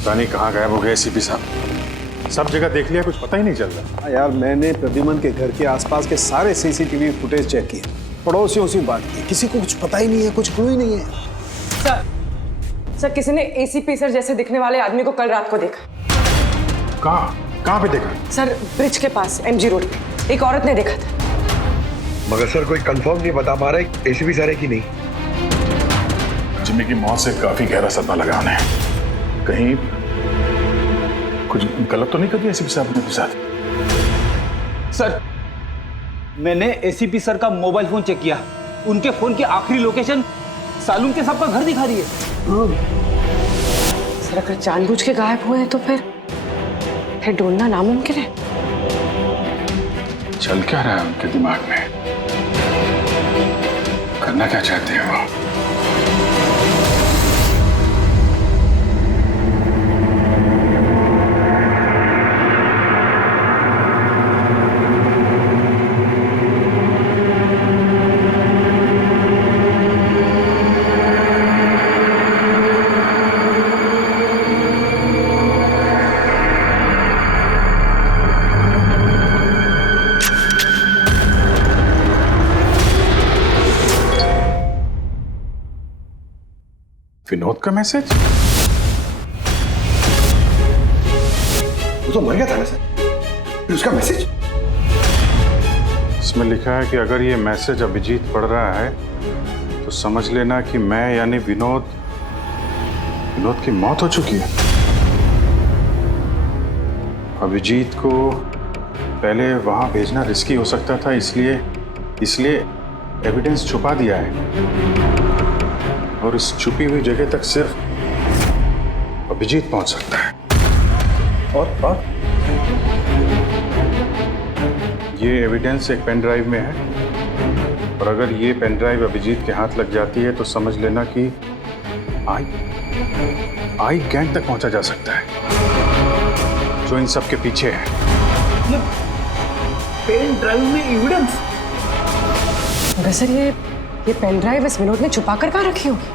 पता नहीं कहाँ गायब हो गए एसीपी साहब। सब जगह देख लिया, कुछ पता ही नहीं चल रहा। यार मैंने प्रद्युमन के घर के आसपास के सारे सीसीटीवी फुटेज चेक किए, पड़ोसियों से बात की, किसी को कुछ पता ही नहीं है, कुछ क्लू ही नहीं है। सर किसी ने एसीपी सर जैसे दिखने वाले आदमी को कल रात को देखा। कहाँ पे देखा? सर ब्रिज के पास एमजी रोड पे एक औरत ने देखा था। मगर सर कोई कंफर्म नहीं बता पा रहे एसीपी सर है कि नहीं। जिम्मी की मौत से काफी गहरा सदमा लगा उन्हें। कहीं कुछ गलत तो नहीं कर दिया एसीपी साहब ने अपने साथ? सर मैंने एसीपी सर का मोबाइल फोन चेक किया, उनके फोन की आखिरी लोकेशन सालून के साहब का घर दिखा रही है। सर अगर जानबूझ के गायब हुए हैं तो फिर ढूंढना नामुमकिन है। चल क्या रहा है उनके दिमाग में? करना क्या चाहते हैं वो? विनोद का मैसेज? वो तो मर गया था ना सर, फिर उसका मैसेज? इसमें लिखा है कि अगर ये मैसेज अभिजीत पढ़ रहा है तो समझ लेना कि मैं यानी विनोद की मौत हो चुकी है। अभिजीत को पहले वहां भेजना रिस्की हो सकता था, इसलिए एविडेंस छुपा दिया है और इस छुपी हुई जगह तक सिर्फ अभिजीत पहुंच सकता है। और ये एविडेंस एक पेन ड्राइव में है और अगर ये पेन ड्राइव अभिजीत के हाथ लग जाती है तो समझ लेना कि आई गैंग तक पहुंचा जा सकता है जो इन सब के पीछे है। पेन ड्राइव में एविडेंस? मगर सर ये पेन ड्राइव इस विनोद ने छुपा कर कहाँ रखी होगी?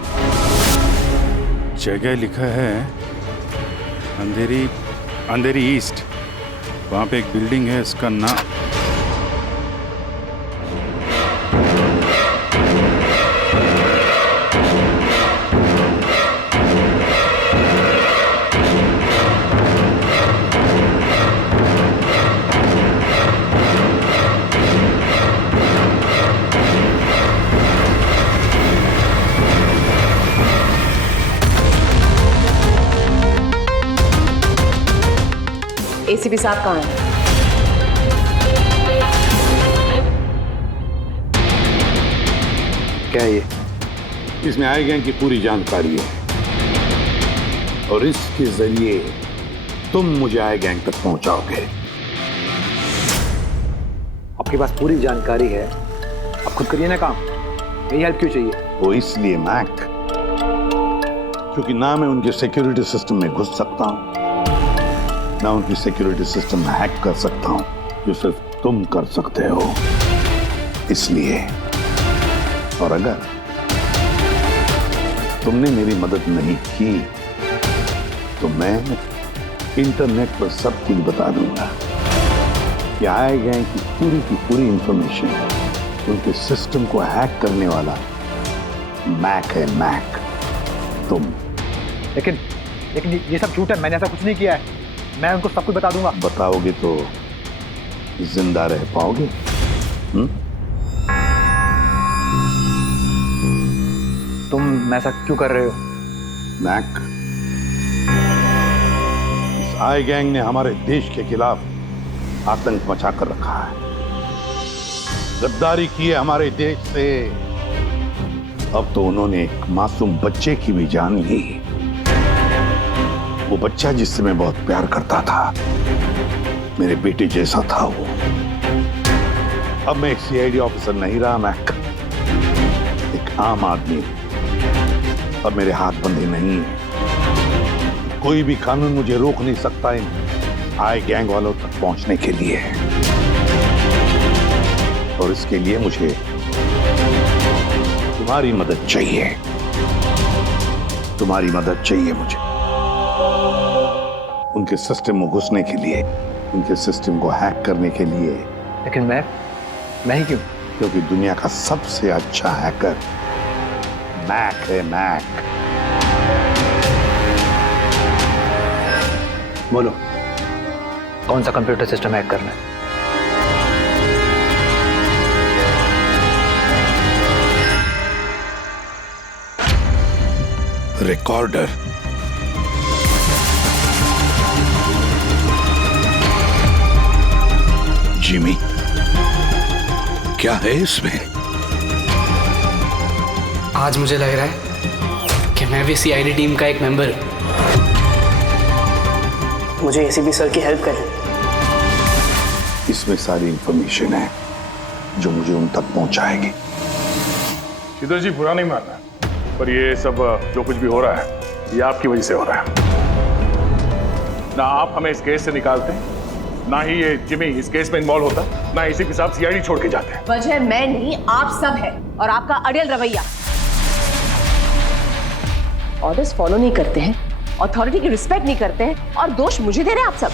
जगह लिखा है अंधेरी ईस्ट, वहां पे एक बिल्डिंग है, इसका नाम एसीपी साहब कहाँ हैं? क्या ये? इसमें आई गैंग की पूरी जानकारी है और इसके जरिए तुम मुझे आई गैंग तक पहुंचाओगे। आपके पास पूरी जानकारी है, आप खुद करिए ना काम, यही हेल्प क्यों चाहिए? वो इसलिए मैक क्योंकि ना मैं उनके सिक्योरिटी सिस्टम में घुस सकता हूं, ना उनकी सिक्योरिटी सिस्टम हैक कर सकता हूं, जो सिर्फ तुम कर सकते हो। इसलिए और अगर तुमने मेरी मदद नहीं की तो मैं इंटरनेट पर सब कुछ बता दूंगा कि आई गैंग की पूरी इंफॉर्मेशन उनके सिस्टम को हैक करने वाला मैक है, मैक तुम। लेकिन ये सब झूठ है, मैंने ऐसा कुछ नहीं किया है। मैं उनको सब कुछ बता दूंगा। बताओगे तो जिंदा रह पाओगे? तुम ऐसा क्यों कर रहे हो? मैक, इस आई गैंग ने हमारे देश के खिलाफ आतंक मचा कर रखा है, गद्दारी की है हमारे देश से। अब तो उन्होंने एक मासूम बच्चे की भी जान ली, वो बच्चा जिससे मैं बहुत प्यार करता था, मेरे बेटे जैसा था वो। अब मैं एक सीआईडी ऑफिसर नहीं रहा मैक, एक आम आदमी। अब मेरे हाथ बंधे नहीं है, कोई भी कानून मुझे रोक नहीं सकता इन आई गैंग वालों तक पहुंचने के लिए। और इसके लिए मुझे तुम्हारी मदद चाहिए, तुम्हारी मदद चाहिए मुझे। उनके सिस्टम में घुसने के लिए, उनके सिस्टम को हैक करने के लिए। लेकिन मैं ही क्यों? क्योंकि दुनिया का सबसे अच्छा हैकर मैक है, मैक। बोलो, कौन सा कंप्यूटर सिस्टम हैक करना है? रिकॉर्डर। जिमी, क्या है इसमें? आज मुझे लग रहा है कि मैं भी सीआईडी टीम का एक मेंबर हूं। मुझे एसीपी सर की हेल्प करनी। इसमें सारी इंफॉर्मेशन है जो मुझे उन तक पहुंचाएगी। शीतल जी, बुरा नहीं मानना, पर ये सब जो कुछ भी हो रहा है ये आपकी वजह से हो रहा है। ना आप हमें इस केस से निकालते, ना ही ये जिमी इस केस में इन्वॉल्व होता, ना एसीपी साहब सीआईडी छोड़ के जाते हैं। वजह मैं नहीं, आप सब है, और आपका अड़ियल रवैया। ऑर्डर्स फॉलो नहीं करते हैं, अथॉरिटी की रिस्पेक्ट नहीं करते हैं, और दोष मुझे दे रहे हैं आप सब।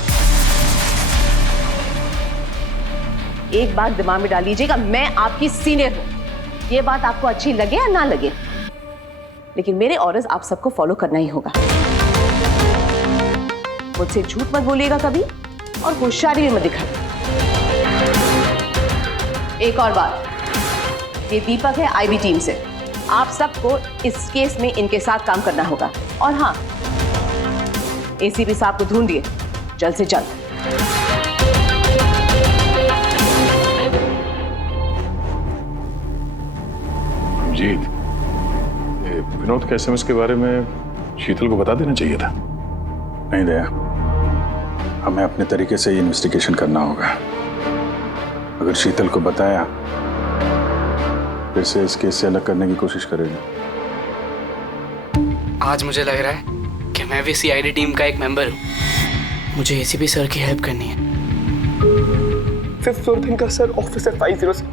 एक बात दिमाग में डाल लीजिएगा, मैं आपकी सीनियर हूं। ये बात आपको अच्छी लगे या ना लगे, लेकिन मेरे ऑर्डर्स आप सबको फॉलो करना ही होगा। मुझसे झूठ मत बोलिएगा कभी, और होशियारी भी मत दिखाइए। एक और बात, ये दीपक है आईबी टीम से। आप सबको इस केस में इनके साथ काम करना होगा। और हाँ, एसीपी साहब को ढूंढिए जल्द से जल्द। जीत, विनोद के एसएमएस के बारे में शीतल को बता देना चाहिए था। नहीं दया, हमें अपने तरीके से इन्वेस्टिगेशन करना होगा। अगर शीतल को बताया, फिर से इस केस से अलग करने की कोशिश करेगी। आज मुझे लग रहा है कि मैं भी सीआईडी टीम का एक मेंबर हूं। मुझे एसीपी सर की हेल्प करनी है। 5th floor thinker sir, office है 506।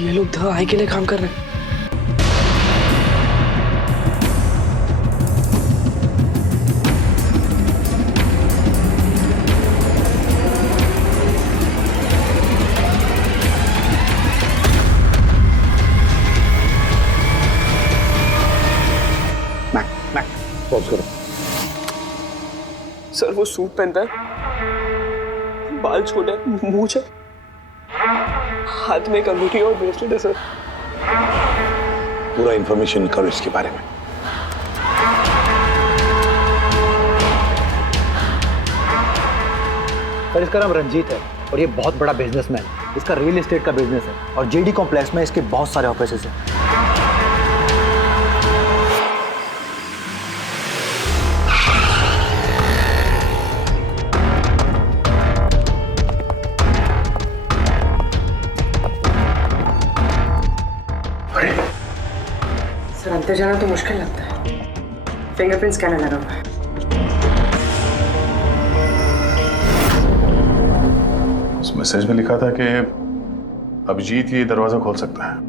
ये लोग द आई के लिए काम कर रहे हैं। मैक, पॉज करो। सर वो सूट पहनता है, बाल छोटे, मूंछ है, हाथ में एक अंगूठी और ब्रेसलेट है सर। पूरा इंफॉर्मेशन करो इसके बारे में। सर, इसका नाम रंजीत है और ये बहुत बड़ा बिजनेसमैन। इसका रियल एस्टेट का बिजनेस है और जेडी कॉम्प्लेक्स में इसके बहुत सारे ऑफिसेज हैं। सर, अंदर जाना तो मुश्किल लगता है। फिंगरप्रिंट स्कैनर लगा हुआ है। उस मैसेज में लिखा था कि अभिजीत ये दरवाजा खोल सकता है।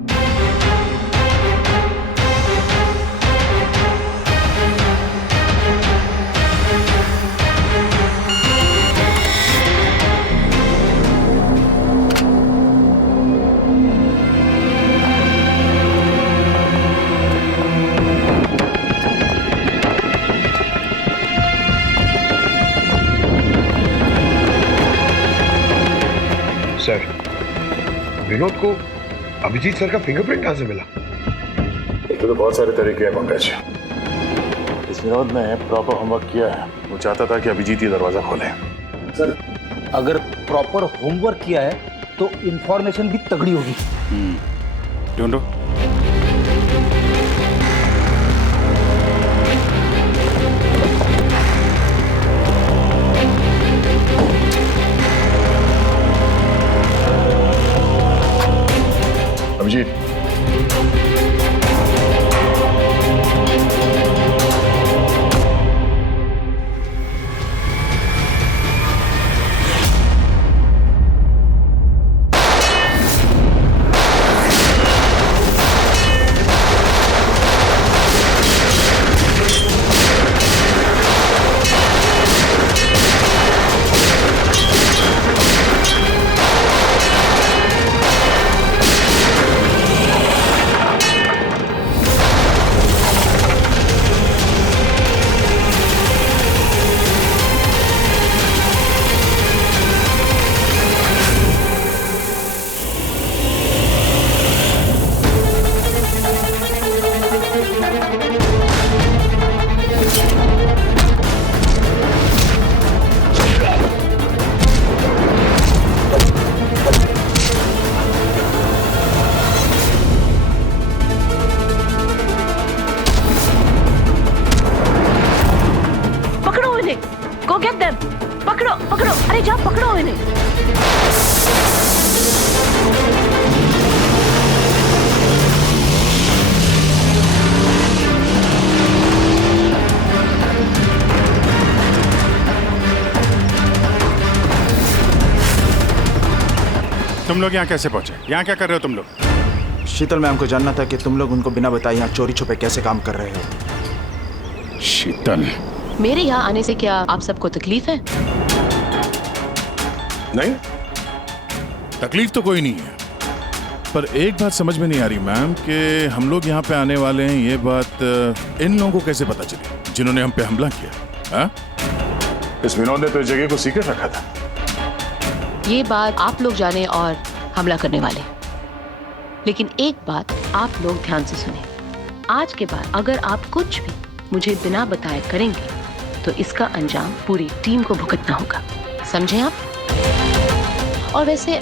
सर, विनोद को अभिजीत सर का फिंगरप्रिंट कहां से मिला? तो बहुत सारे तरीके हैं पंकज। इस विनोद ने प्रॉपर होमवर्क किया है। वो चाहता था कि अभिजीत ये दरवाजा खोले। सर, अगर प्रॉपर होमवर्क किया है तो इंफॉर्मेशन भी तगड़ी होगी। ढूंढो। अभिजीत, तुम लोग यहाँ कैसे पहुंचे? यहाँ क्या कर रहे हो तुम लोग? शीतल मैम को जानना था कि तुम लोग उनको बिना बताए यहाँ चोरी छुपे कैसे काम कर रहे हो। शीतल, मेरे यहाँ आने से क्या आप सबको तकलीफ है? नहीं, तकलीफ तो कोई नहीं है, पर एक बात समझ में नहीं आ रही मैम कि हम लोग यहाँ पे आने वाले हैं, ये बात इन लोगों को कैसे पता चली जिन्होंने हम पे हमला किया? हाँ? इस विनोद ने तो इस जगह को सीक्रेट रखा था। ये बात आप लोग जाने और हमला करने वाले। लेकिन एक बात आप लोग ध्यान से सुने, आज के बाद अगर आप कुछ भी मुझे बिना बताए करेंगे तो इसका अंजाम पूरी टीम को भुगतना होगा, समझे आप? और वैसे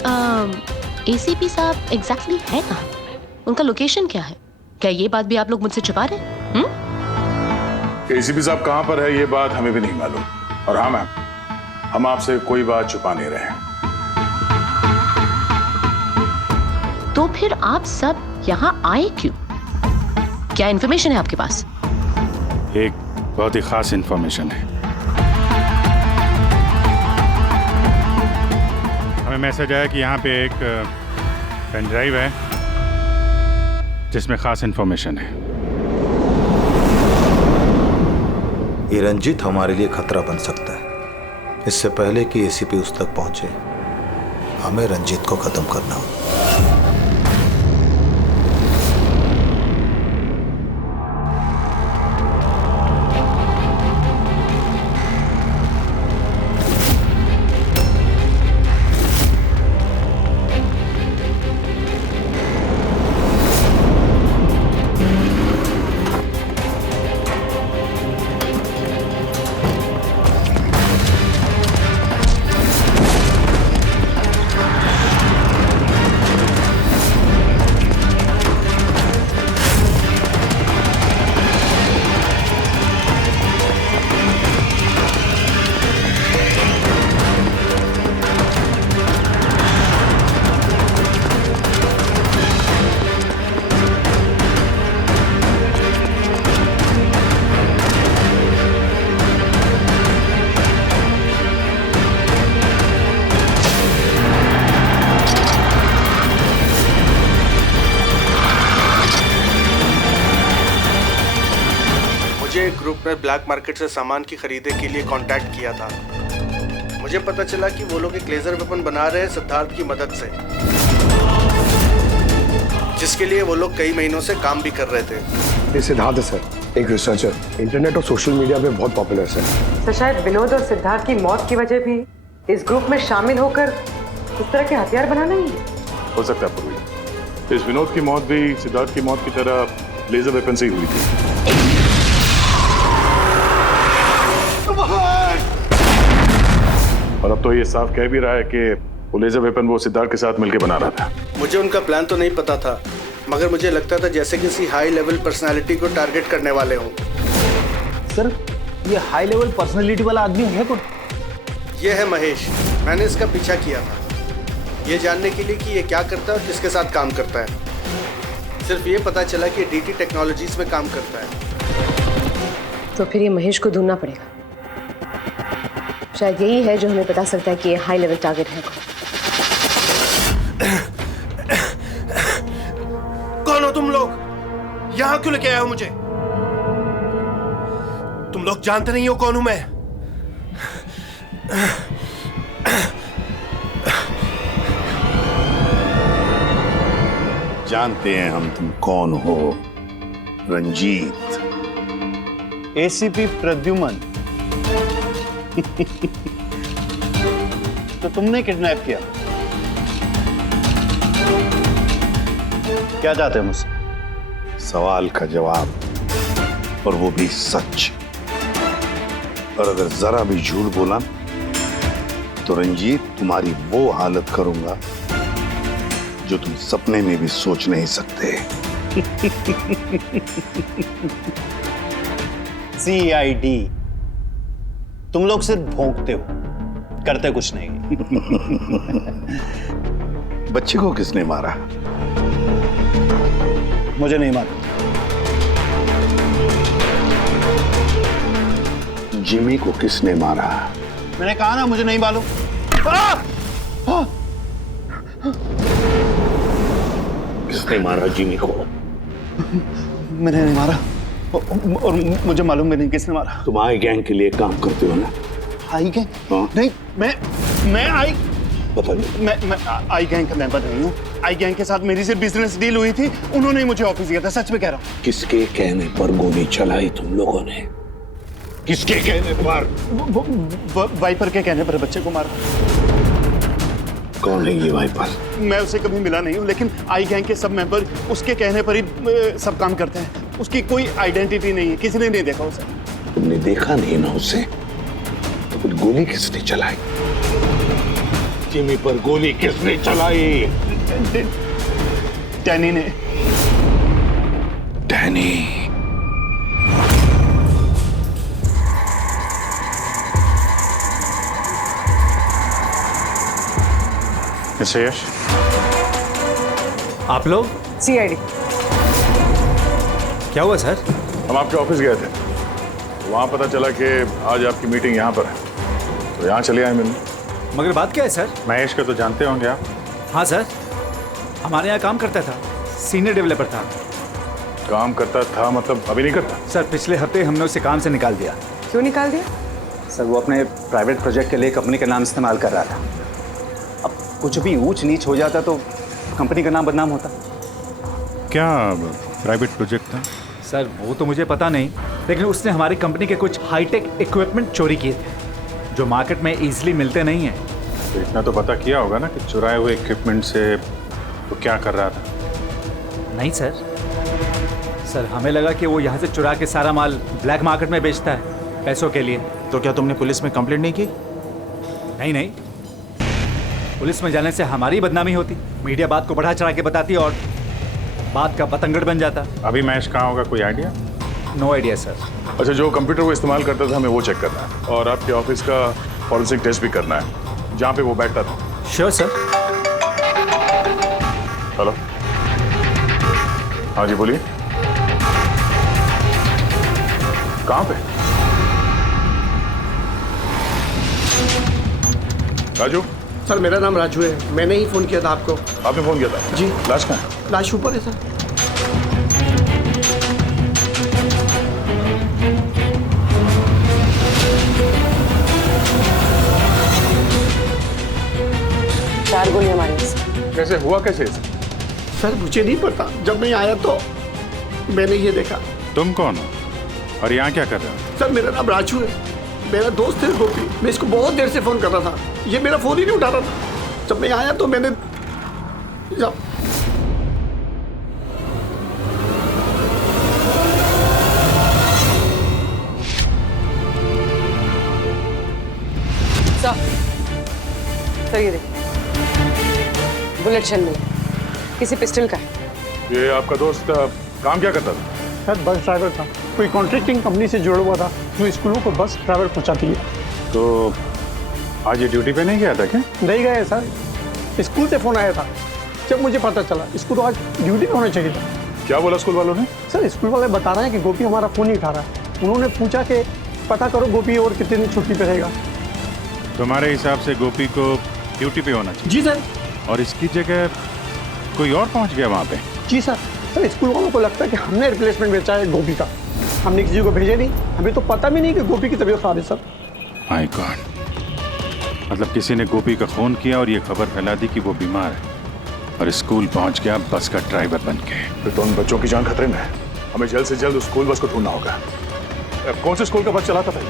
एसीपी साहब एग्जैक्टली है कहाँ? उनका लोकेशन क्या है? क्या ये बात भी आप लोग मुझसे छुपा रहे हैं? एसीपी साहब कहाँ पर है ये बात हमें भी नहीं मालूम। और हाँ मैम, हम आपसे कोई बात छुपा नहीं रहे हैं। तो फिर आप सब यहाँ आए क्यों? क्या इन्फॉर्मेशन है आपके पास? एक बहुत ही खास इंफॉर्मेशन है। हमें मैसेज आया कि यहाँ पे एक पेन ड्राइव है जिसमें खास इंफॉर्मेशन है। ये रंजीत हमारे लिए खतरा बन सकता है। इससे पहले कि एसीपी उस तक पहुंचे, हमें रंजीत को खत्म करना होगा। ग्रुप ने ब्लैक मार्केट से सामान की खरीदे के लिए कांटेक्ट किया था। मुझे पता चला कि वो लोग एक लेजर वेपन बना रहे हैं सिद्धार्थ की मदद से, जिसके लिए वो लोग कई महीनों से काम भी कर रहे थे। ये सिद्धार्थ है सर, एक रिसर्चर, इंटरनेट और सोशल मीडिया पे बहुत पॉपुलर है सर। शायद विनोद और सिद्धार्थ की मौत की वजह भी इस ग्रुप में शामिल होकर इस तरह के हथियार बनाना ही है। हो सकता है पूर्वी, इस विनोद की मौत भी सिद्धार्थ की मौत की तरह लेजर वेपन से ही हुई थी। और अब तो ये साफ कह भी रहा है कि वो लेजर वेपन वो सिद्धार्थ के साथ मिलकर बना रहा था। मुझे उनका प्लान तो नहीं पता था, मगर मुझे लगता था जैसे किसी हाई लेवल पर्सनालिटी को टारगेट करने वाले हों। सर, ये हाई लेवल पर्सनालिटी वाला आदमी है कौन? ये है महेश। मैंने इसका पीछा किया था ये जानने के लिए कि ये क्या करता है और किसके साथ काम करता है। सिर्फ ये पता चला कि डीटी टेक्नोलॉजीज में काम करता है। तो फिर ये महेश को ढूंढना पड़ेगा। शायद यही है जो हमें बता सकता है कि ये हाई लेवल टारगेट है कौन हो तुम लोग? यहां क्यों लेके आए हो मुझे? तुम लोग जानते नहीं हो कौन हूं मैं। जानते हैं हम तुम कौन हो, रंजीत। एसीपी प्रद्युमन। तो तुमने किडनैप किया? क्या चाहते हो मुझसे? सवाल का जवाब, और वो भी सच। और अगर जरा भी झूठ बोला तो रंजीत तुम्हारी वो हालत करूंगा जो तुम सपने में भी सोच नहीं सकते। सीआईडी। तुम लोग सिर्फ भौंकते हो, करते कुछ नहीं। बच्चे को किसने मारा? मुझे नहीं मालूम। जिमी को किसने मारा? मैंने कहा ना मुझे नहीं मालूम। किसने मारा जिमी को? मैंने नहीं मारा और मुझे मालूम भी नहीं किसने मारा। तुम आई गैंग के लिए काम करते हो ना? आई गैंग? हाँ? नहीं, मैं आई पता नहीं। मैं आई गैंग का मेंबर नहीं हूँ। आई गैंग के साथ मेरी सिर्फ बिजनेस डील हुई थी, उन्होंने ही मुझे ऑफिस दिया था, सच में कह रहा हूँ। किसके कहने पर गोली चलाई तुम लोगों ने? किसके कहने पर? वाइपर के कहने पर बच्चे को मारा। कौन है ये वाइपर? मैं उसे कभी मिला नहीं हूँ, लेकिन आई गैंग के सब मेंबर उसके कहने पर ही सब काम करते हैं। उसकी कोई आइडेंटिटी नहीं है, किसी ने नहीं देखा उसे। तुमने देखा नहीं ना उसे? तो फिर गोली किसने चलाई? जिमी पर गोली किसने चलाई? डैनी ने। डैनी? मिस्टर यश, आप लोग? सीआईडी। क्या हुआ सर? हम आपके ऑफिस गए थे, वहाँ पता चला कि आज आपकी मीटिंग यहाँ पर है, तो यहाँ चले आए मिलने। मगर बात क्या है सर? महेश को तो जानते होंगे आप? हाँ सर, हमारे यहाँ काम करता था, सीनियर डेवलपर था। काम करता था मतलब अभी नहीं करता? सर पिछले हफ्ते हमने उसे काम से निकाल दिया। क्यों निकाल दिया? सर वो अपने प्राइवेट प्रोजेक्ट के लिए कंपनी का नाम इस्तेमाल कर रहा था। अब कुछ भी ऊंच नीच हो जाता तो कंपनी का नाम बदनाम होता। क्या प्राइवेट प्रोजेक्ट था? सर वो तो मुझे पता नहीं, लेकिन उसने हमारी कंपनी के कुछ हाईटेक इक्विपमेंट चोरी किए थे जो मार्केट में इजीली मिलते नहीं हैं। तो इतना तो पता किया होगा ना कि चुराए हुए इक्विपमेंट से वो क्या कर रहा था? नहीं सर हमें लगा कि वो यहाँ से चुरा के सारा माल ब्लैक मार्केट में बेचता है पैसों के लिए। तो क्या तुमने पुलिस में कंप्लेंट नहीं की? नहीं, पुलिस में जाने से हमारी बदनामी होती, मीडिया बात को बढ़ा चढ़ा के बताती और बात का बतंगड़ बन जाता। अभी महेश कहाँ होगा, कोई आइडिया? No idea sir. अच्छा, जो कंप्यूटर वो इस्तेमाल करता था हमें वो चेक करना है और आपके ऑफिस का फॉरेंसिक टेस्ट भी करना है जहाँ पे वो बैठता था। Sure sir. हेलो, हाँ जी बोलिए, कहाँ पे? राजू? सर मेरा नाम राजू है, मैंने ही फोन किया था आपको। आपने फोन किया था? जी। लाश कहाँ है? लाश ऊपर है सर। चार गोलियां मारी इसने। कैसे हुआ, कैसे? सर मुझे नहीं पता, जब मैं आया तो मैंने ये देखा। तुम कौन हो और यहाँ क्या कर रहे हो? सर मेरा नाम राजू है, मेरा दोस्त है गोपी। मैं इसको बहुत देर से फोन कर रहा था, ये मेरा फोन ही नहीं उठा रहा था। जब मैं आया तो मैंने सर ये देखिए, बुलेट शेल मिला, किसी पिस्टल का है। ये आपका दोस्त काम क्या करता था? सर बस ड्राइवर था, कोई कॉन्ट्रैक्टिंग कंपनी से जुड़ा हुआ था जो स्कूलों को बस ड्राइवर पहुंचाती है। तो आज ये ड्यूटी पे नहीं गया था क्या? नहीं गए सर, स्कूल से फोन आया था, जब मुझे पता चला इसको तो आज ड्यूटी पे होना चाहिए था। क्या बोला स्कूल वालों ने? सर स्कूल वाले बता रहे हैं कि गोपी हमारा फोन नहीं उठा रहा है। उन्होंने पूछा कि पता करो गोपी और कितने दिन छुट्टी पे रहेगा। तुम्हारे हिसाब से गोपी को ड्यूटी पे होना चाहिए? जी सर। और इसकी जगह कोई और पहुंच गया वहाँ पे? जी सर। सर स्कूल वालों को लगता है कि हमने रिप्लेसमेंट बेचा है गोपी का, हमने किसी को भेजा नहीं, हमें तो पता भी नहीं कि गोपी की तबीयत खराब है सर। माय गॉड, मतलब किसी ने गोपी का फोन किया और ये खबर फैला दी कि वो बीमार है और स्कूल पहुंच गया बस का ड्राइवर बन के। फिर तो उन बच्चों की जान खतरे में है, हमें जल्द से जल्द उस स्कूल बस को ढूंढना होगा। कौन से स्कूल का बस चलाता था?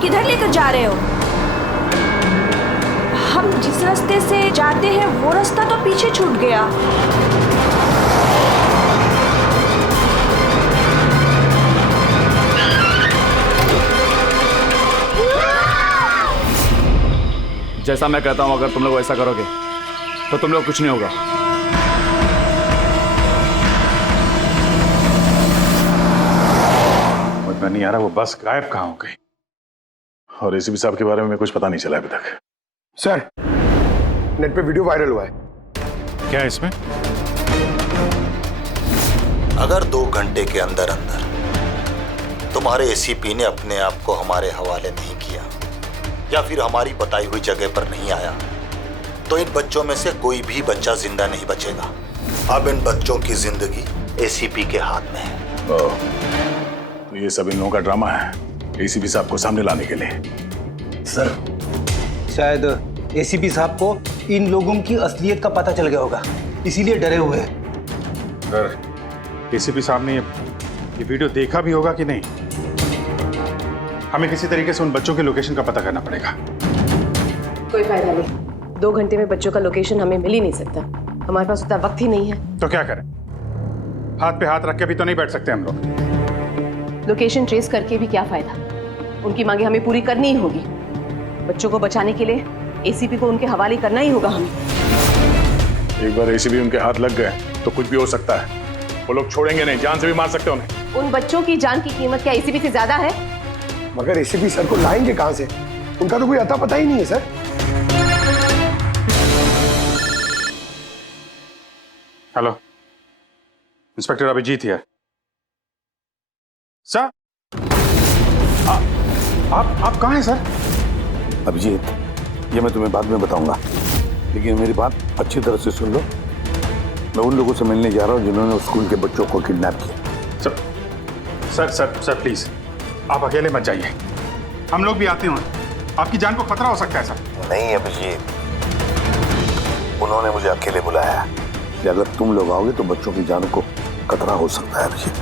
किधर लेकर जा रहे हो? हम जिस रास्ते से जाते हैं वो रास्ता तो पीछे छूट गया। जैसा मैं कहता हूं, अगर तुम लोग ऐसा करोगे तो तुम लोग कुछ नहीं होगा। नहीं आ रहा वो बस गायब कहाँ हो गई, और एसीपी साहब के बारे में कुछ पता नहीं चला अभी तक। सर, नेट पे वीडियो वायरल हुआ है। क्या है इसमें? अगर 2 घंटे के अंदर अंदर तुम्हारे एसीपी ने अपने आप को हमारे हवाले नहीं किया या फिर हमारी बताई हुई जगह पर नहीं आया तो इन बच्चों में से कोई भी बच्चा जिंदा नहीं बचेगा। अब इन बच्चों की जिंदगी एसीपी के हाथ में है। तो ये सब इन लोगों का ड्रामा है एसीपी साहब को सामने लाने के लिए। सर, शायद एसीपी साहब को इन लोगों की असलियत का पता चल गया होगा, इसीलिए डरे हुए हैं। सर, एसीपी साहब ने ये वीडियो देखा भी होगा कि नहीं? हमें किसी तरीके से उन बच्चों के लोकेशन का पता करना पड़ेगा। कोई फायदा नहीं, 2 घंटे में बच्चों का लोकेशन हमें मिल ही नहीं सकता, हमारे पास उतना वक्त ही नहीं है। तो क्या करें? हाथ पे हाथ रख के भी तो नहीं बैठ सकते हम लोग। लोकेशन ट्रेस करके भी क्या फायदा, उनकी मांगे हमें पूरी करनी ही होगी। बच्चों को बचाने के लिए एसीपी को उनके हवाले करना ही होगा हमें। एक बार एसीपी उनके हाथ लग गए तो कुछ भी हो सकता है, वो लोग छोड़ेंगे नहीं, जान से भी मार सकते हैं उन्हें। उन बच्चों की जान की कीमत क्या एसीपी से ज्यादा है? मगर एसीपी सर को लाएंगे कहां से? उनका तो कोई अता पता ही नहीं है सर। हेलो, इंस्पेक्टर अभिजीत है सर। आप कहाँ हैं सर? अभिजीत, ये मैं तुम्हें बाद में बताऊंगा, लेकिन मेरी बात अच्छी तरह से सुन लो। मैं उन लोगों से मिलने जा रहा हूँ जिन्होंने स्कूल के बच्चों को किडनैप किया। सर प्लीज आप अकेले मत जाइए, हम लोग भी आते हैं। आपकी जान को खतरा हो सकता है सर। नहीं अभिजीत, उन्होंने मुझे अकेले बुलाया है कि अगर तुम लोग आओगे तो बच्चों की जान को खतरा हो सकता है। अभिजीत,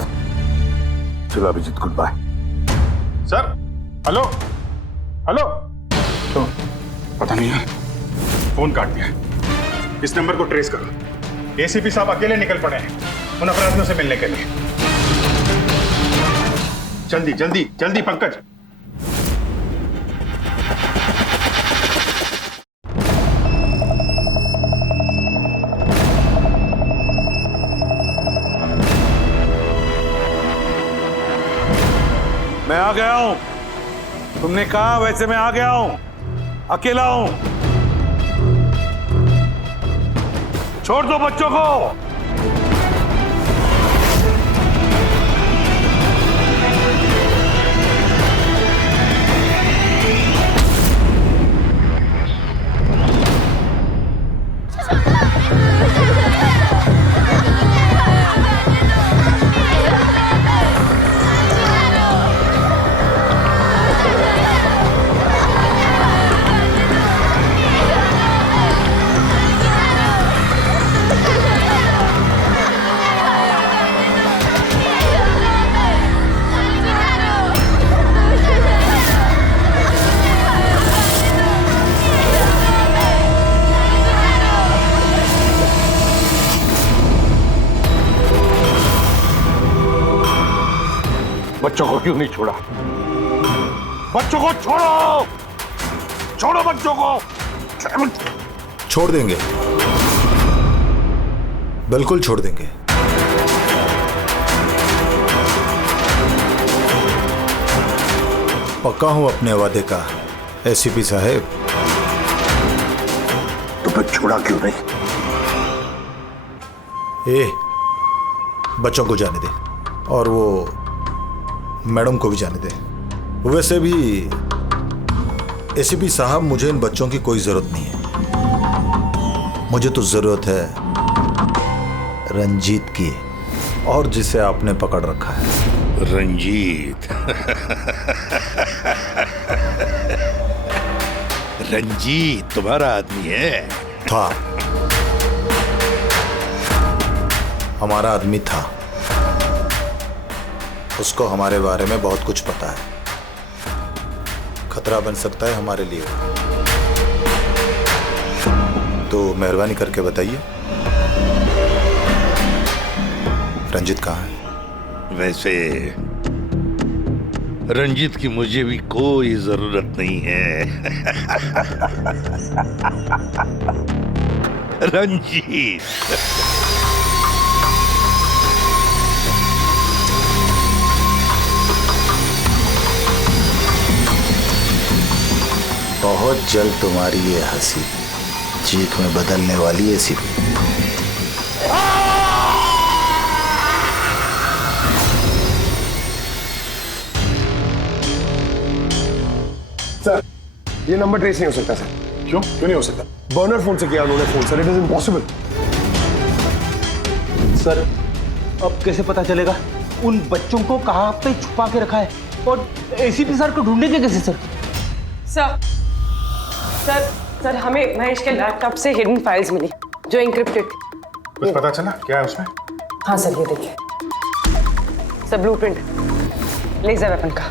चलो Abhijeet, goodbye. Sir, hello hello, तो पता नहीं है, फोन काट दिया। इस नंबर को ट्रेस करो। एसीपी साहब अकेले निकल पड़े हैं उन अपराधियों से मिलने के लिए। जल्दी जल्दी जल्दी पंकज। मैं आ गया हूं, तुमने कहा वैसे मैं आ गया हूं, अकेला हूं। छोड़ दो बच्चों को। बच्चों को क्यों नहीं छोड़ा? बच्चों को छोड़ो, छोड़ो बच्चों को। छोड़ देंगे, बिल्कुल छोड़ देंगे। पक्का हूं अपने वादे का एसीपी साहब। तो फिर छोड़ा क्यों नहीं? बच्चों को जाने दे और वो मैडम को भी जाने दे। वैसे भी एसीपी साहब, मुझे इन बच्चों की कोई जरूरत नहीं है। मुझे तो जरूरत है रंजीत की, और जिसे आपने पकड़ रखा है। रंजीत? रंजीत तुम्हारा आदमी है? था, हमारा आदमी था। उसको हमारे बारे में बहुत कुछ पता है। खतरा बन सकता है हमारे लिए, तो मेहरबानी करके बताइए रंजीत कहाँ है? वैसे रंजीत की मुझे भी कोई जरूरत नहीं है। रंजीत बहुत जल्द तुम्हारी ये हंसी चीख में बदलने वाली है एसीपी। सर, ये नंबर ट्रेस नहीं हो सकता सर। क्यों नहीं हो सकता? बर्नर फोन से किया उन्होंने phone sir, it is impossible. Sir अब कैसे पता चलेगा उन बच्चों को कहाँ पे छुपा के रखा है, और एसीपी सर को ढूंढेंगे कैसे सर? सर हमें महेश के लैपटॉप से हिडन फाइल्स मिली जो इंक्रिप्टेड। कुछ पता चला क्या है उसमें? हाँ सर, ये देखिए सर, ब्लूप्रिंट लेजर वेपन का।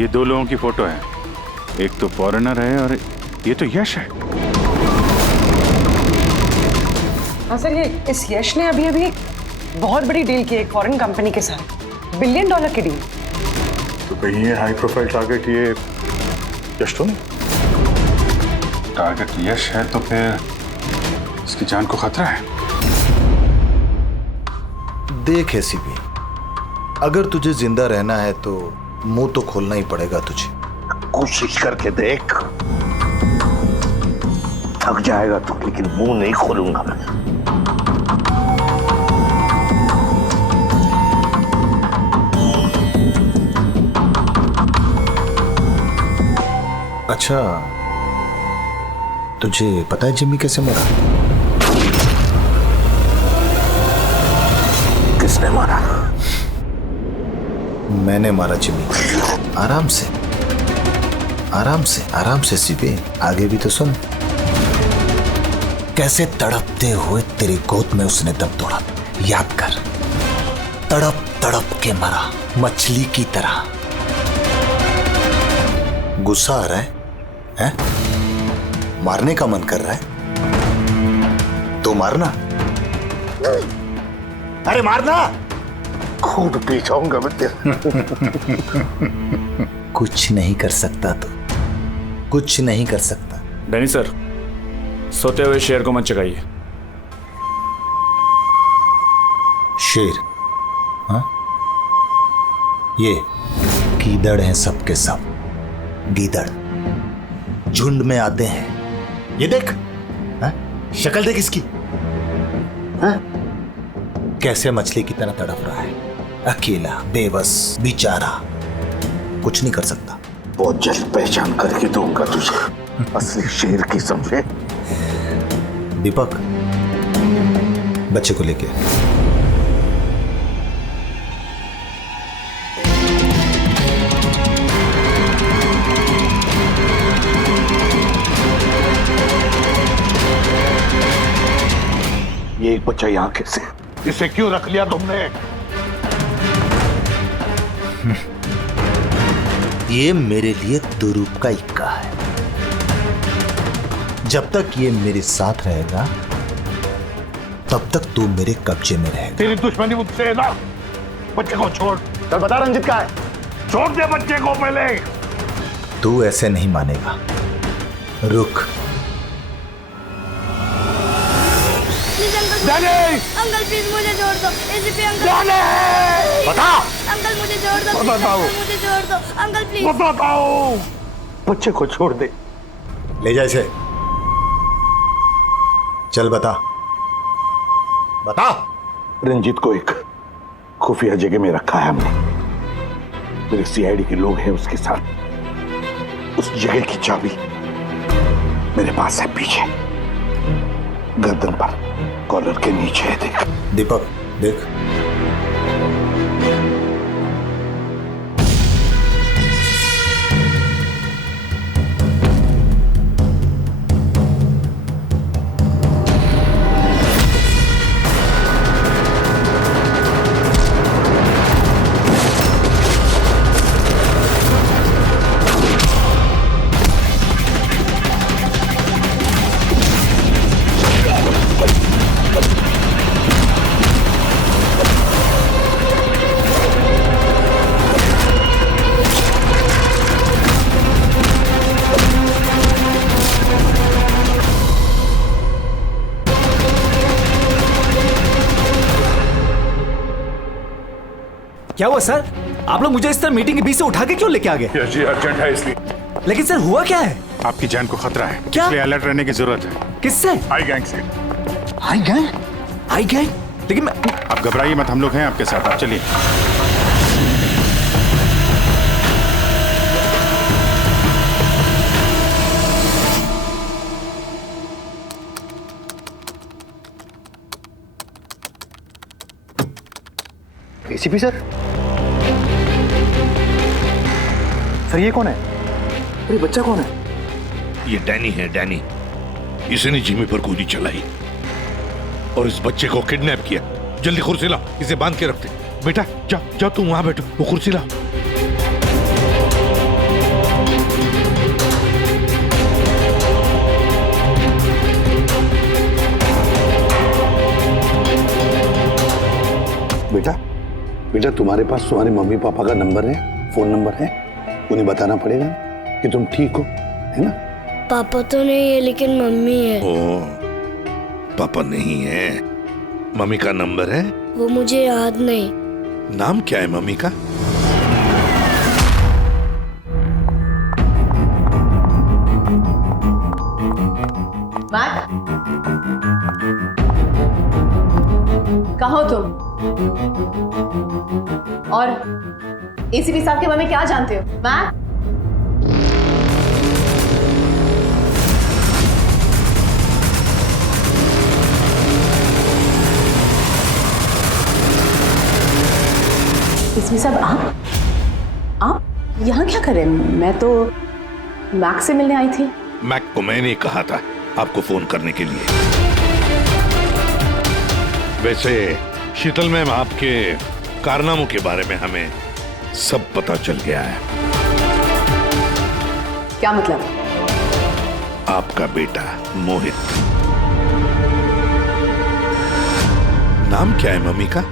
ये दो लोगों की फोटो है, एक तो फॉरेनर है और ये तो यश है। हाँ सर, ये इस यश ने अभी अभी बहुत बड़ी डील की है एक फॉरेन कंपनी के साथ, $1 बिलियन की डील। तो कहीं ये हाई प्रोफाइल टारगेट ये यश तो नहीं? टारगेट यश है तो फिर इसकी जान को खतरा है। देख एसीपी, अगर तुझे जिंदा रहना है तो मुंह तो खोलना ही पड़ेगा तुझे। कोशिश करके देख, थक जाएगा तो, लेकिन मुंह नहीं खोलूंगा मैं। अच्छा, तुझे पता है जिम्मी कैसे मरा? किसने मारा? मैंने मारा जिम्मी। आराम से आराम से आराम से सीबे, आगे भी तो सुन। कैसे तड़पते हुए तेरी गोद में उसने दम तोड़ा, याद कर। तड़प तड़प के मरा, मछली की तरह। गुस्सा आ रहा है? मारने का मन कर रहा है तो मारना। अरे मारना, खुद पी जाऊंगा मैं तेरे। कुछ नहीं कर सकता तो कुछ नहीं कर सकता। डैनी सर, सोते हुए शेर को मत जगाइए। शेर? हाँ, ये गीदड़ हैं सबके सब। गीदड़ झुंड में आते हैं। ये देख, शक्ल देख इसकी, कैसे मछली की तरह तड़प रहा है, अकेला, बेबस, बेचारा, कुछ नहीं कर सकता। बहुत जल्द पहचान करके दूंगा तुझे असली शेर की, समझे? दीपक, बच्चे को लेके ये एक बच्चा यहाँ कैसे? इसे क्यों रख लिया तुमने? ये मेरे लिए दुरूप का इक्का है। जब तक ये मेरे साथ रहेगा तब तक तू मेरे कब्जे में रहेगा। तेरी दुश्मनी मुझसे है ना? बच्चे को छोड़। चल बता रंजित का है, छोड़ दे बच्चे को पहले। तू ऐसे नहीं मानेगा, रुक। अंकल प्लीज मुझे छोड़ दो, एसीपी अंकल। बता। अंकल मुझे छोड़ दो, बताओ। मुझे छोड़ दो अंकल प्लीज। बताओ, बच्चे को छोड़ दे। ले जा इसे, चल बता। बता। रंजीत को एक खुफिया जगह में रखा है हमने, मेरे सीआईडी के लोग हैं उसके साथ। उस जगह की चाबी मेरे पास है, पीछे गर्दन पर कॉलर के नीचे है, देख। दीपक देख, क्या हुआ सर? आप लोग मुझे इस तरह मीटिंग के बीच से उठा के क्यों लेके आ गए? यश जी अर्जेंट है इसलिए। लेकिन सर हुआ क्या है? आपकी जान को खतरा है, क्या? इसलिए अलर्ट रहने की जरूरत है। किससे? आई गैंग से। आई गैंग? आई गैंग? लेकिन मैं... आप घबराइए मत, हम लोग हैं आपके साथ, आप चलिए। एसीपी सर, सर ये कौन है? अरे बच्चा कौन है? ये डैनी है, डैनी। इसने जिमी पर गोली चलाई और इस बच्चे को किडनैप किया। जल्दी कुर्सी ला, इसे बांध के रखते। बेटा जा जा, तुम वहां बैठो, वो कुर्सी ला। बेटा बेटा, तुम्हारे पास तुम्हारे मम्मी पापा का नंबर है, फोन नंबर है? उन्हें बताना पड़ेगा कि तुम ठीक हो, है ना? पापा तो नहीं है लेकिन मम्मी है। ओ, पापा नहीं है, मम्मी का नंबर है? वो मुझे याद नहीं। नाम क्या है मम्मी का? मैट, कहाँ हो तुम? और एसीपी साहब के बारे में क्या जानते हो? मैट, एसीपी साहब आप यहाँ क्या कर रहे हैं? मैं तो मैक से मिलने आई थी। मैक को मैंने कहा था आपको फोन करने के लिए। वैसे शीतल मैम, आपके कारनामों के बारे में हमें सब पता चल गया है। क्या मतलब? आपका बेटा मोहित। नाम क्या है मम्मी का?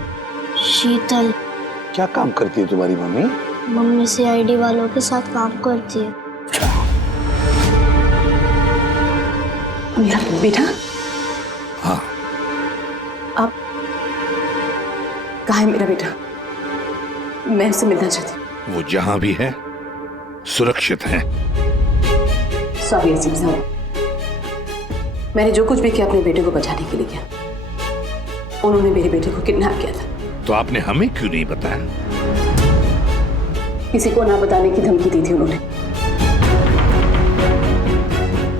शीतल। क्या काम करती है तुम्हारी मम्मी? मम्मी सीआईडी वालों के साथ काम करती है। मेरा बेटा? हाँ। आप कहाँ है मेरा बेटा? मैं उससे मिलना चाहती हूँ। वो जहां भी है सुरक्षित है। सॉरी एसीपी साहब, मैंने जो कुछ भी किया अपने बेटे को बचाने के लिए किया। उन्होंने मेरे बेटे को किडनैप किया था। तो आपने हमें क्यों नहीं बताया? किसी को ना बताने की धमकी दी थी उन्होंने,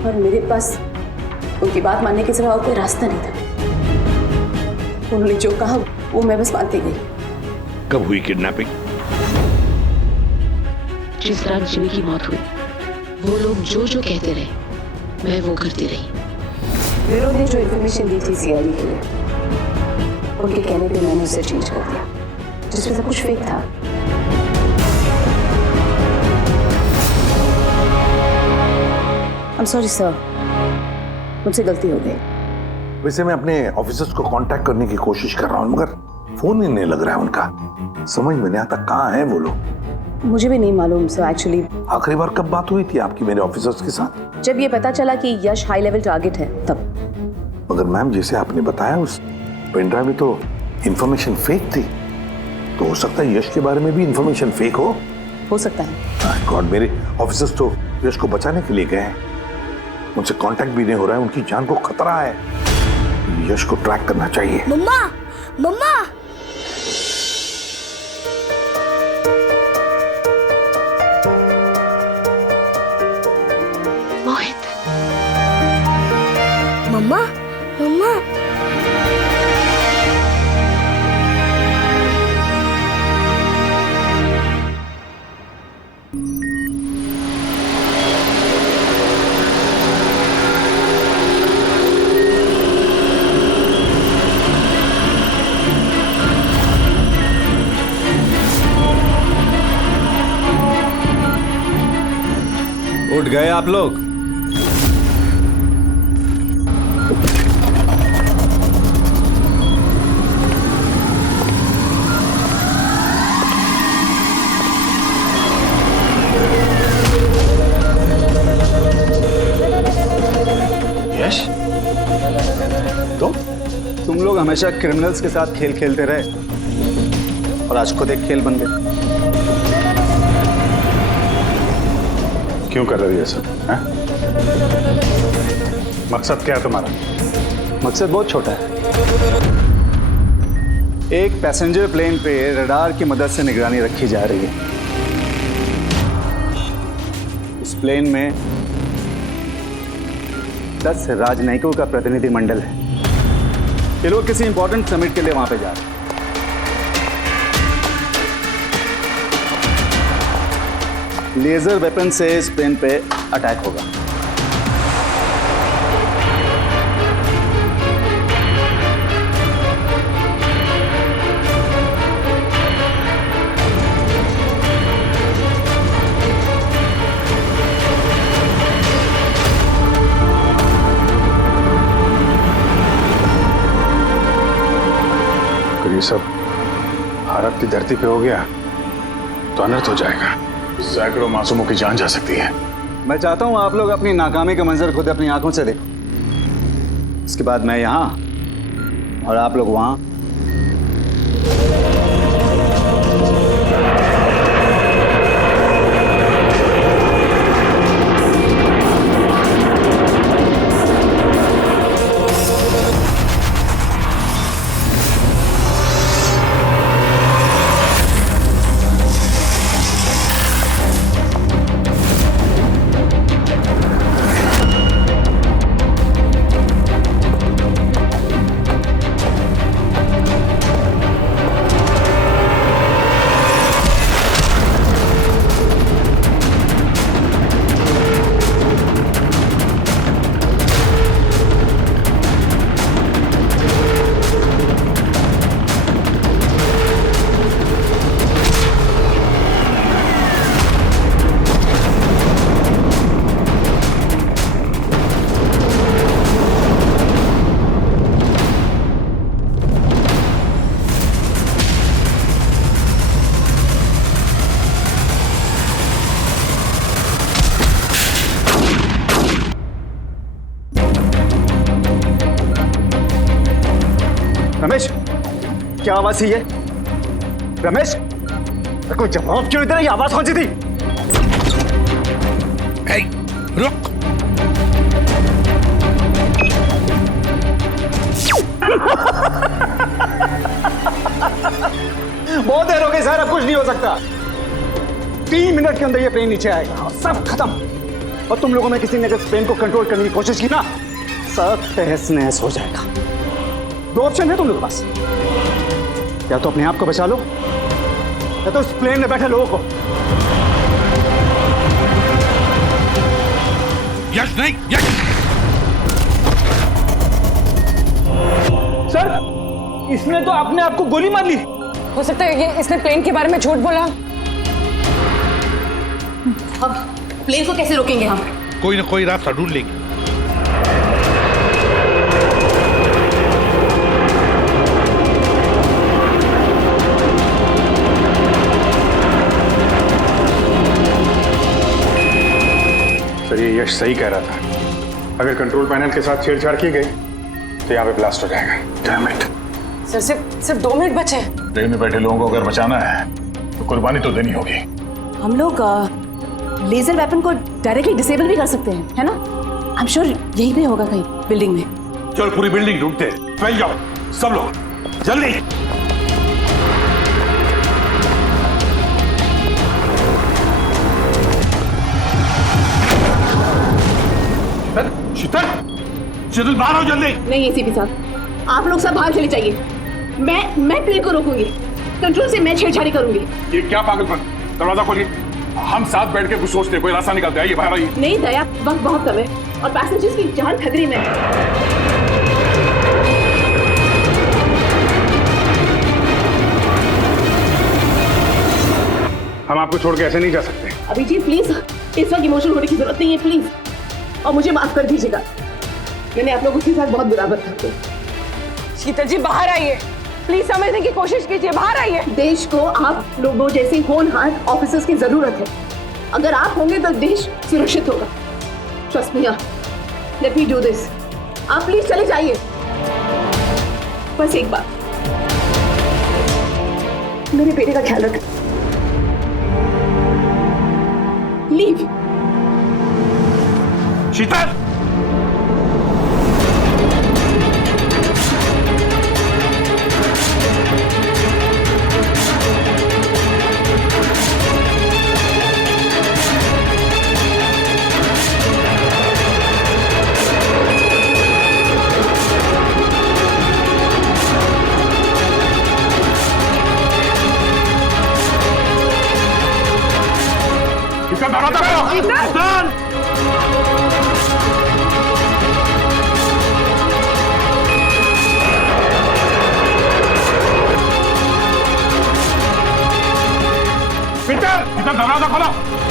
और मेरे पास उनकी बात मानने के सिवा और कोई रास्ता नहीं था। उन्होंने जो कहा वो मैं बस मानती गई। कब हुई किडनैपिंग? जिस रात जिमी की मौत हुई, वो लोग जो जो कहते रहे मैं वो करती रही। विरोध ने जो इन्फॉर्मेशन दी थी सीआईडी के लिए, उनके कहने पे मैंने उसे चेंज कर दिया, जिसमें सब कुछ फेक था। I'm sorry sir, मुझसे गलती हो गई। वैसे मैं अपने ऑफिसर्स को कांटेक्ट करने की कोशिश कर रहा हूँ, मगर फोन ही नहीं लग रहा है उनका। समझ में नहीं आता कहाँ हैं वो लोग। मुझे भी नहीं मालूम सर एक्चुअली। आखिरी बार कब बात हुई थी आपकी मेरे ऑफिसर्स के साथ? जब ये पता चला कि यश हाई लेवल टारगेट है तब। मगर मैम, जैसे आपने बताया उस पेनड्राइव में तो इंफॉर्मेशन फेक थी, तो हो सकता है यश के बारे में भी इंफॉर्मेशन फेक हो सकता है। गॉड, मेरे ऑफिसर्स तो यश को बचाने के लिए गए हैं, उनसे कांटेक्ट भी नहीं हो रहा है, उनकी जान को खतरा है। यश को ट्रैक करना चाहिए। मम्मा, मम्मा। मोहित। मम्मा, मम्मा। उठ गए आप लोग? यश, तुम लोग हमेशा क्रिमिनल्स के साथ खेल खेलते रहे और आज खुद एक खेल बन गए। क्यों कर रही है सब? मकसद क्या है तुम्हारा? मकसद बहुत छोटा है। एक पैसेंजर प्लेन पे रडार की मदद से निगरानी रखी जा रही है। उस प्लेन में 10 राजनयिकों का प्रतिनिधि मंडल है। ये लोग किसी इंपॉर्टेंट समिट के लिए वहां पे जा रहे हैं। लेजर वेपन से इस प्लेन पे अटैक होगा। अगर ये सब भारत की धरती पे हो गया तो अनर्थ हो जाएगा। सैकड़ों मासूमों की जान जा सकती है। मैं चाहता हूं आप लोग अपनी नाकामी का मंजर खुद अपनी आंखों से देखो। इसके बाद मैं यहां और आप लोग वहां। रमेश, क्या आवाज थी ये? रमेश, कोई जवाब क्यों दे रहा? ये आवाज कौन सी थी? रुक। बहुत देर हो गई सर, अब कुछ नहीं हो सकता। 3 मिनट के अंदर ये प्लेन नीचे आएगा और सब खत्म। और तुम लोगों में किसी ने अगर प्लेन को कंट्रोल करने की कोशिश की ना, सब तहस नहस हो जाएगा। 2 ऑप्शन है तुम लोगों के पास, या तो अपने आप को बचा लो या तो उस प्लेन में बैठे लोगों को। यश नहीं, यश। सर, इसने तो अपने आप को गोली मार ली। हो सकता है ये इसने प्लेन के बारे में झूठ बोला। अब प्लेन को कैसे रोकेंगे हम? कोई ना कोई रास्ता ढूंढ लेंगे। सर, ये यश सही कह रहा था। अगर कंट्रोल पैनल के साथ छेड़छाड़ की गई तो यहाँ पे ब्लास्ट हो जाएगा। Damn it. सर, सिर्फ 2 मिनट बचे हैं। ट्रेन में बैठे लोगों को अगर बचाना है तो कुर्बानी तो देनी होगी। हम लोग लेजर वेपन को डायरेक्टली डिसेबल भी कर सकते हैं, है ना? आई एम श्योर यही पे होगा कहीं बिल्डिंग में। चल, पूरी बिल्डिंग ढूंढते हैं। फैल जाओ सब लोग, जल्दी। शीतल, शीतल बाहर आओ जल्दी। नहीं एसीपी साहब, आप लोग सब बाहर चले जाइए। मैं प्लेन को रोकूंगी। कंट्रोल से मैं छेड़छाड़ी करूंगी। ये क्या पागलपन? दरवाजा खोलिए। हम साथ बैठ के कुछ सोचते हैं, कोई रास्ता निकलता है। ये बाहर आइए। नहीं दया, वक्त बहुत कम है और पैसेंजर्स की जान खतरे में है। हम आपको छोड़ के ऐसे नहीं जा सकते। अभिजीत प्लीज, इस वक्त इमोशनल होने की जरूरत नहीं है प्लीज, और मुझे माफ कर दीजिएगा। मैंने आप लोगों के साथ बहुत बुरा बर्ताव किया। शीतल जी बाहर आइए, प्लीज समझने की कोशिश कीजिए। बाहर आइए। देश को आप लोगों जैसे होनहार ऑफिसर्स की जरूरत है। अगर आप होंगे तो देश सुरक्षित होगा। Trust me, let me do this. आप प्लीज चले जाइए। बस एक बात, मेरे बेटे का ख्याल रखें। लीव। शीतल! दरवाजा खोलो।